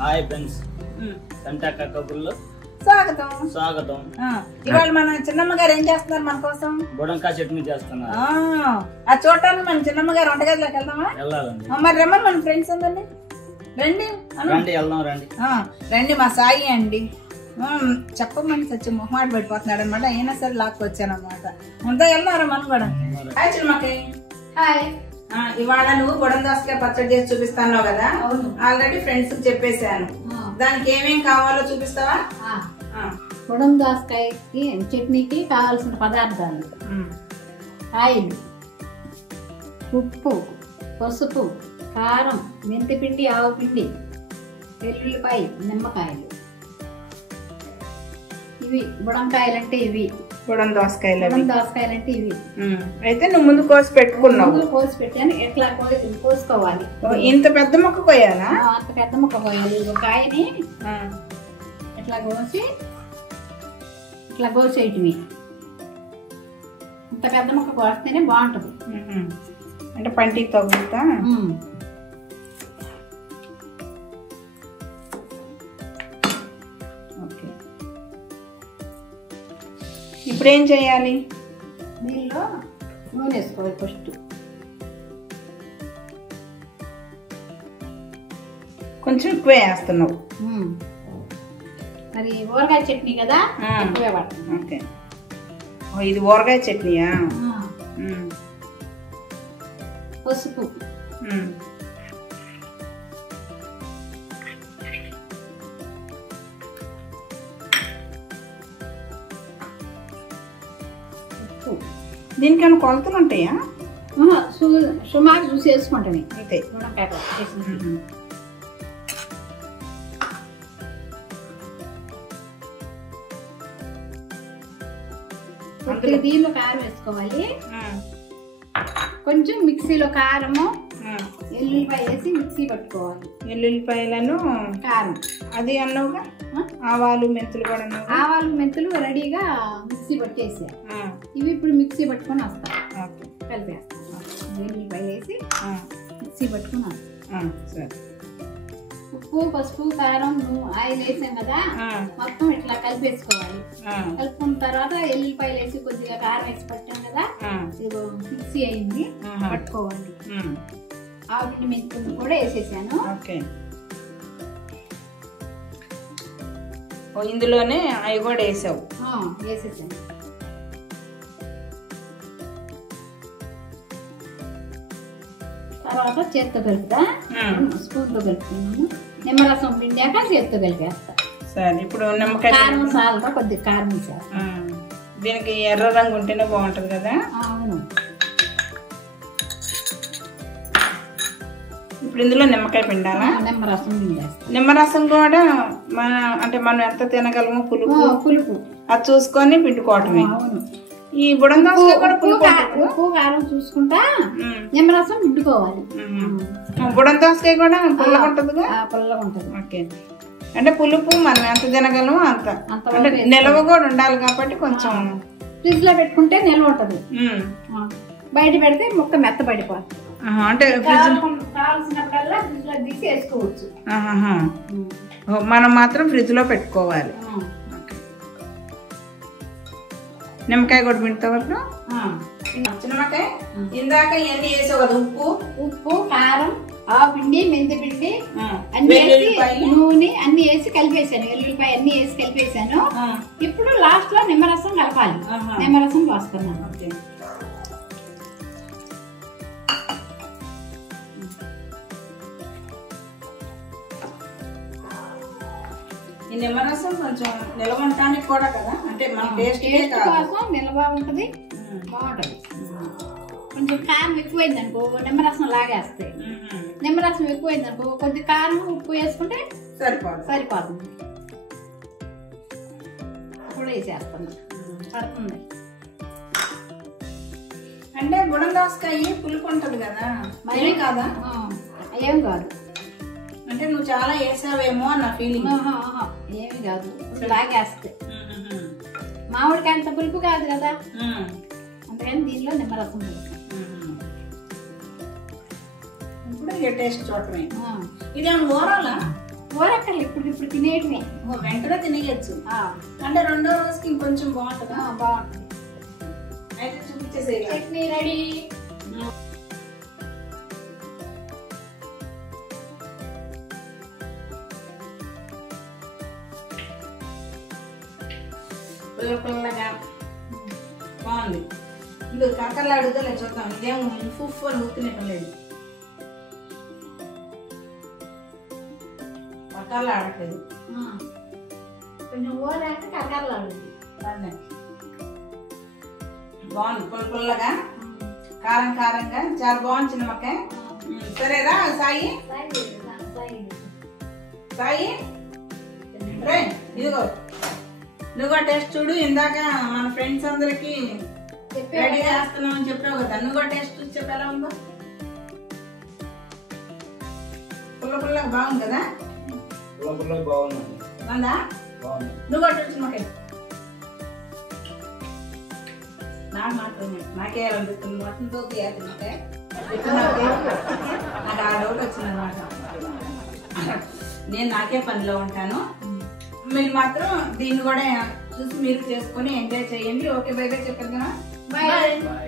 Hi friends, సంటాక కబుర్లో స్వాగతం. స్వాగతం. ఇవాళ మన చిన్నమ్మ గారు ఏం చేస్తున్నారు మన కోసం? బుడంకాయ చట్నీ చేస్తున్నారు. అది చూడటానికి మన చిన్నమ్మ గారు వంటగదిలోకి వెళ్దామా? వెళ్ళాలండి. మరి రమ్మని మన ఫ్రెండ్స్ ఉందండి, రండి రండి వెళ్దాం. రండి రండి. మా సాయి అండి చెప్పమని సచ్చి మొహమాట పడిపోతున్నాడు అనమాట. అయినా సరే లాక్కొచ్చాను అనమాట. అంతా వెళ్దారా మనం కూడా. హాయ్ చిన్నమ్మకి. హాయ్. ఇవాళ నువ్వు బుడంకాయ పచ్చడి చేసి చూపిస్తాను కదా. ఆల్రెడీ ఫ్రెండ్స్ కి చెప్పేశాను. దానికి ఏమేం కావాలో చూపిస్తావా? బుడంకాయకి చట్నీకి కావాల్సిన పదార్థాలు: ఆయిల్, ఉప్పు, పసుపు, కారం, మెంతిపిండి, ఆవు పిండి, వెల్లుల్లిపాయ, నిమ్మకాయలు. ఇవి బుడంకాయలు అంటే ఇవి. బుడంకాయలు అంటే ఇవి. అయితే నువ్వు ముందు కోసి పెట్టుకున్నావు. కోసి పెట్టాను. ఎట్లా కోసుకోవాలి? ఇంత పెద్ద ముక్క కోయాలా? అంత పెద్ద ముక్క కోయాలి. ఒక కాయని ఇట్లా కోసి ఇట్లా కోసేయటమే. ఇంత పెద్ద ముక్క కోస్తేనే బాగుంటుంది. అంటే పంటికి తగ్గుతా. ఇప్పుడు ఏం చేయాలి? దీనిలో నూనె వేసుకోవాలి. ఫస్ట్ కొంచెం ఎక్కువ వేస్తున్నావు. మరి ఊరగాయ చట్నీ కదా, ఎక్కువే పడుతుంది. ఓకే, ఇది ఊరగాయ చట్నీయా? పసుపు, దీనికన్నా కొలతలు ఉంటాయా? సుమారు చూసి వేసుకుంటాను అంతే. దీనిలో కారం వేసుకోవాలి. కొంచెం మిక్సీలో కారము, ఎల్లుల్లిపాయ వేసి మిక్సీ పట్టుకోవాలి. ఎల్లుల్లిపాయలను కారం అది అన్నావుగా. ఆవాలు మెంతులు కూడా అన్నావు. ఆవాలు మెంతులు రెడీగా మిక్సీ పట్టేసా. ఇవి ఇప్పుడు మిక్సీ పట్టుకొని వస్తాం. కలిపేస్తాం. ఎల్లుల్లిపాయ వేసి మిక్సీ పట్టుకొని వస్తాం. సరే. ఉప్పు, పసుపు, కారం, ఆయిల్ వేసాం కదా, మొత్తం ఇట్లా కలిపేసుకోవాలి. కలుపుకున్న తర్వాత ఎల్లుల్లిపాయలు వేసి కొద్దిగా కారం వేసి పట్టాం కదా, ఇదిగో మిక్సీ అయింది, పట్టుకోవాలి. ఆవుపిండి మెంతులు కూడా వేసేసాను. ఇందులోనే అవి కూడా వేసావు? వేసేసాను. తర్వాత చేత్తో కలుపుతా. స్పూన్తో కలుపుతున్నాను. నిమ్మరసం పిండాక చేత్తో కలిపేస్తా. సరే. ఇప్పుడు నిమ్మకాయ కారం సాల్తో కొద్దిగా కారం వేసేస్తా. దీనికి ఎర్ర రంగు ఉంటేనే బాగుంటది కదా. అవును. ఇప్పుడు ఇందులో నిమ్మకాయ పిండాలా? నిమ్మరసం పిండేస్తా. నిమ్మరసం కూడా మనం ఎంత తినగలమో పులుపు అది చూసుకొని పిండుకోవటమే. అవును. ఈ బుడంకాయ కూడా ఉప్పు కారం చూసుకుంటా నిమ్మరసం పిండుకోవాలి. బుడంకాయ కూడా పుల్లగా ఉంటదిగా. పుల్లగా ఉంటది. ఓకే. అంటే పులుపు మనం ఎంత తినగలమో అంత. అంటే నిల్వ కూడా ఉండాలి కాబట్టి కొంచెం ఫ్రిడ్జ్ లో పెట్టుకుంటే నిల్వ ఉంటది. బయట పెడితే ముక్క మెత్త పడిపోతుంది. అంటే కావాల్సినప్పుడల్లా ఫ్రిడ్జ్ లో తీసి వేసుకోవచ్చు. మనం మాత్రం ఫ్రిడ్జ్ లో పెట్టుకోవాలి. నిమ్మకాయ కూడా పిండుతా వరకు. నిమ్మకాయ ఇందాక ఇవన్నీ వేసావు కదా. ఉప్పు, కారం, ఆవు పిండి, మెంతి పిండి అన్ని వేసి, నూనె అన్ని వేసి కలిపేసాను. ఎల్లుల్లిపాయ అన్ని వేసి కలిపేసాను. ఇప్పుడు లాస్ట్ లో నిమ్మరసం కలపాలి. నిమ్మరసం పోస్తున్నాను. ఈ నిమ్మరసం కొంచెం నిల్వ ఉండటానికి కూడా కదా. అంటే మన టేస్ట్ కోసం నిల్వ ఉంటది, బాగుంటది. కొంచెం కారం ఎక్కువైంది అనుకో నిమ్మరసం లాగేస్తాయి. నిమ్మరసం ఎక్కువైంది అనుకో కొద్ది కారం, ఉప్పు వేసుకుంటే సరిపోతుంది. కూడా వేసేస్తాను. పడుతుంది. అంటే బుడంకాయ పులుపు ఉంటది కదా, మరీ కాదా? ఏం కాదు. అంటే నువ్వు చాలా వేసావేమో అన్న ఫీలింగ్. ఏమి కాదు, లాగేస్తే. మామిడికాయ అంత పులుపు కాదు కదా, అందుకని దీనిలో నిమ్మరసం ఇప్పుడు టేస్ట్ చూడటమే. ఇదేమో ఊరాలా? ఊరక్కలు ఇప్పుడు తినేటివే. వెంటనే తినేయచ్చు. అంటే రెండో రోజుకి ఇంకొంచెం బాగుంటుందా? బాగుంటుంది. అయితే చూపించేసేయి. చట్నీ రెడీ. పుల్లగా బాగుంది. ఇది కక్కర్లు అడుగుతలే చూద్దాం. ఇదేం ఫుఫ్ అని ఊరుకునేటం లేదు. కక్కర్లు ఆడట్లేదు. కొంచెం ఊరాక కక్కర్లు ఆడుతుంది. బాగుంది. పుల్లగా కారం కారంగా చాలా బాగుంది చిన్నమ్మకాయ. సరేరా సాయి? సాయి రే ఇదిగో నువ్వు టేస్ట్ చూడు. ఇందాక మన ఫ్రెండ్స్ అందరికి రెడీ చేస్తున్నావు అని చెప్పావు కదా, నువ్వు టేస్ట్ చూసి చెప్పు ఎలా ఉందో. పుల్లగా బాగుంది కదా? బాగుందా? నువ్వు కూడా వచ్చిన నాకు మాత్రమే నాకే అనిపిస్తుంది. మొత్తంతో తిన్నాకే నాకు ఆ డౌట్ వచ్చింది అనమాట. నేను నాకే పనిలో ఉంటాను. మీరు మాత్రం దీన్ని కూడా చూసి మీరు చేసుకొని ఎంజాయ్ చేయండి. ఓకే బై బై చెప్పారు కదా. బాయ్.